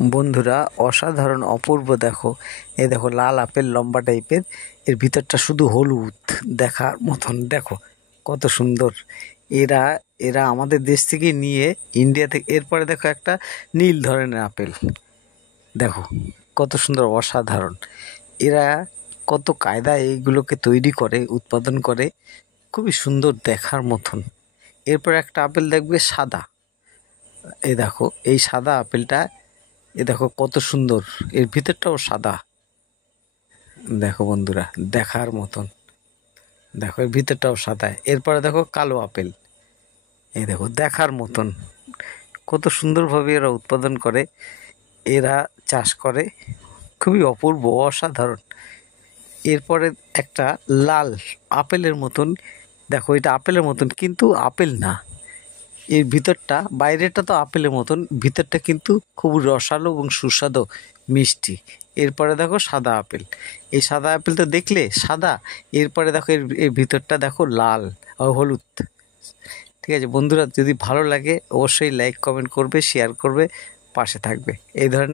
বন্ধুরা, অসাধারণ অপূর্ব দেখো। এই দেখো লাল আপেল, লম্বা টাইপের, এর ভিতরটা শুধু হলুদ, দেখার মতন। দেখো কত সুন্দর। এরা এরা আমাদের দেশ থেকে নিয়ে ইন্ডিয়া থেকে, এরপরে দেখো একটা নীল ধরনের আপেল, দেখো কত সুন্দর, অসাধারণ। এরা কত কায়দায় এইগুলোকে তৈরি করে, উৎপাদন করে, খুবই সুন্দর দেখার মতন। এরপর একটা আপেল দেখবে সাদা, এই দেখো এই সাদা আপেলটা, এ দেখো কত সুন্দর, এর ভিতরটাও সাদা। দেখো বন্ধুরা, দেখার মতন। দেখো এর ভিতরটাও সাদা। এরপরে দেখো কালো আপেল, এই দেখো দেখার মতন। কত সুন্দরভাবে এরা উৎপাদন করে, এরা চাষ করে, খুবই অপূর্ব, অসাধারণ। এরপরে একটা লাল আপেলের মতন, দেখো এটা আপেলের মতন কিন্তু আপেল না। এর ভিতরটা, বাইরেটা তো আপেলের মতন, ভিতরটা কিন্তু খুব রসালো এবং সুস্বাদু, মিষ্টি। এরপরে দেখো সাদা আপেল, এই সাদা আপেলটা দেখলে সাদা, এরপরে দেখো এর ভিতরটা দেখো লাল ও হলুদ। ঠিক আছে বন্ধুরা, যদি ভালো লাগে অবশ্যই লাইক কমেন্ট করবে, শেয়ার করবে, পাশে থাকবে। এই ধরনের